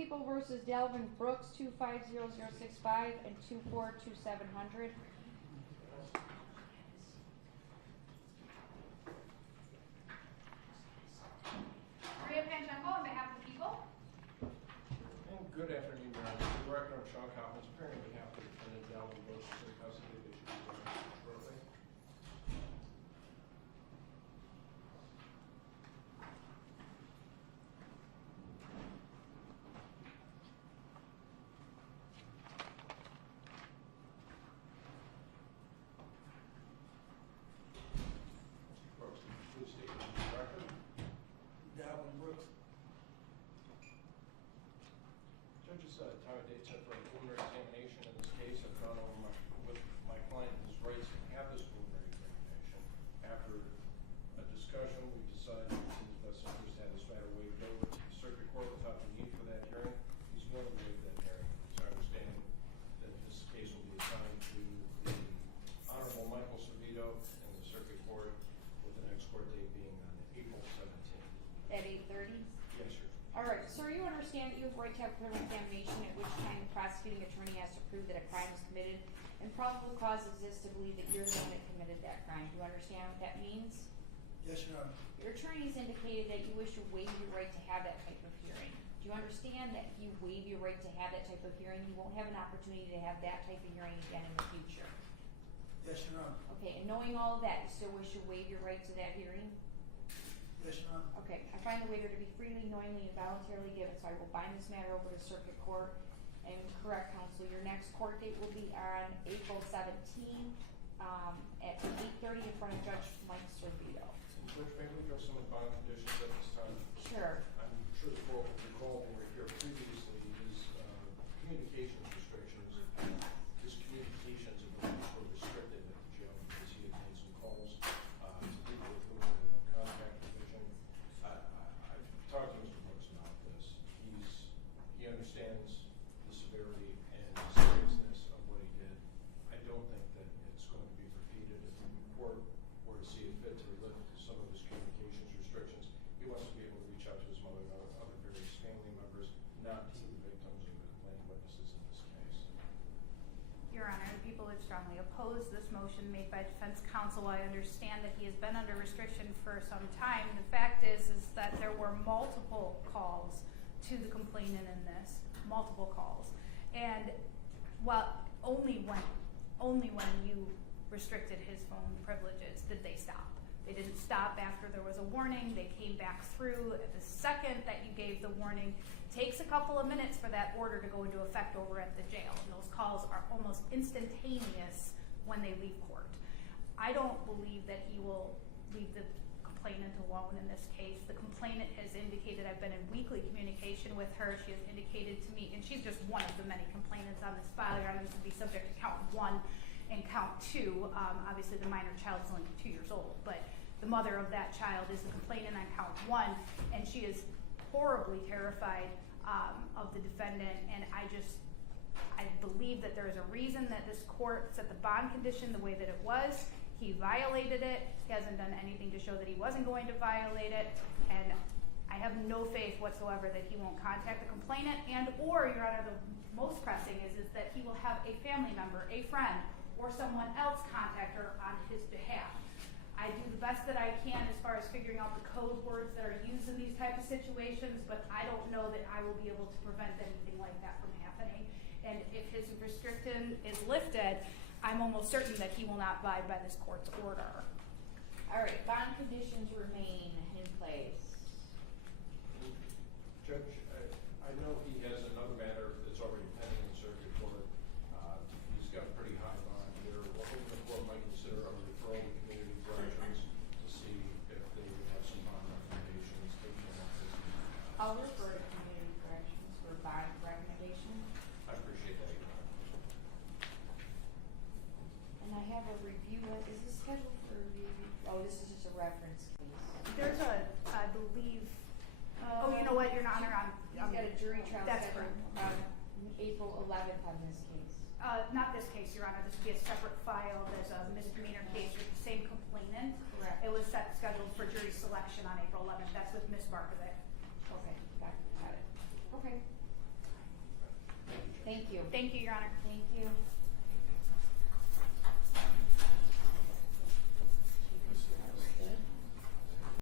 People versus Dalvin Brooks, 250065 and 242700. On behalf of the people. And good afternoon, Your Honor. The Director Sean Collins, appearing on behalf of the defendant Dalvin Brooks, in custody of issues shortly. Mr. Brooks, please state your name for the record. Dalvin Brooks. Judge's time and date set for a preliminary examination in this case. I've gone over with my client and his rights to have this preliminary examination. After a discussion, we decided it seems best interest to have this matter waived over to the circuit court without the need for that hearing. He's willing to waive that hearing. It's our understanding that this case will be assigned to the Honorable Michael Savito in the circuit court, with the next court date being on April 17th. At 8:30? Yes, sir. All right, sir, you understand that you have the right to have preliminary examination, at which time the prosecuting attorney has to prove that a crime is committed and probable cause exists to believe that you're the one that committed that crime. Do you understand what that means? Yes, Your Honor. Your attorney has indicated that you wish to waive your right to have that type of hearing. Do you understand that if you waive your right to have that type of hearing, you won't have an opportunity to have that type of hearing again in the future? Yes, Your Honor. Okay, and knowing all of that, you still wish to waive your right to that hearing? Yes, Your Honor. Okay, I find the waiver to be freely, knowingly, and voluntarily given, so I will bind this matter over to circuit court. And correct, counsel, your next court date will be on April 17th at 8:30 in front of Judge Mike Servito. Judge, may we go some of the bond conditions at this time? Sure. I'm sure the court will recall when we were here previously, his communications restrictions. His communications were restricted at the jail because he had made some calls to people with whom he had a contact division. I've talked to Mr. Brooks about this. He understands the severity and seriousness of what he did. I don't think that it's going to be repeated if the court were to see it fit to lift some of his communications restrictions. He wants to be able to reach out to his mother and other various family members, not to the victims or the complaining witnesses in this case. Your Honor, the people would strongly oppose this motion made by defense counsel. I understand that he has been under restriction for some time. The fact is that there were multiple calls to the complainant in this, multiple calls. And only when you restricted his phone privileges did they stop. They didn't stop after there was a warning. They came back through at the second that you gave the warning. It takes a couple of minutes for that order to go into effect over at the jail. And those calls are almost instantaneous when they leave court. I don't believe that he will leave the complainant alone in this case. The complainant has indicated, I've been in weekly communication with her. She has indicated to me, and she's just one of the many complainants on this file. Your Honor, this would be subject to count 1 and count 2. Obviously, the minor child is only 2 years old, but the mother of that child is the complainant on count 1, and she is horribly terrified of the defendant. And I believe that there is a reason that this court set the bond condition the way that it was. He violated it. He hasn't done anything to show that he wasn't going to violate it. And I have no faith whatsoever that he won't contact the complainant, and or, Your Honor, the most pressing is that he will have a family member, a friend, or someone else contact her on his behalf. I do the best that I can as far as figuring out the code words that are used in these type of situations, but I don't know that I will be able to prevent anything like that from happening. And if his restriction is lifted, I'm almost certain that he will not abide by this court's order. All right, bond conditions remain in place. Judge, I know he has another matter that's already pending in circuit court. He's got a pretty high bond here. What the court might consider a referral to community corrections to see if they would have some bond recommendations. I'll refer to community corrections for bond recommendation. I appreciate that, Your Honor. And I have a review. Is this scheduled for review? Oh, this is just a reference case. There's I believe, you know what, Your Honor, he's got a jury trial that's scheduled on April 11th on this case. Not this case, Your Honor. This would be a separate file. There's a misdemeanor case with the same complainant. Correct. It was scheduled for jury selection on April 11th. That's with Ms. Barkovic. Okay, got it. Okay. Thank you, Your Honor.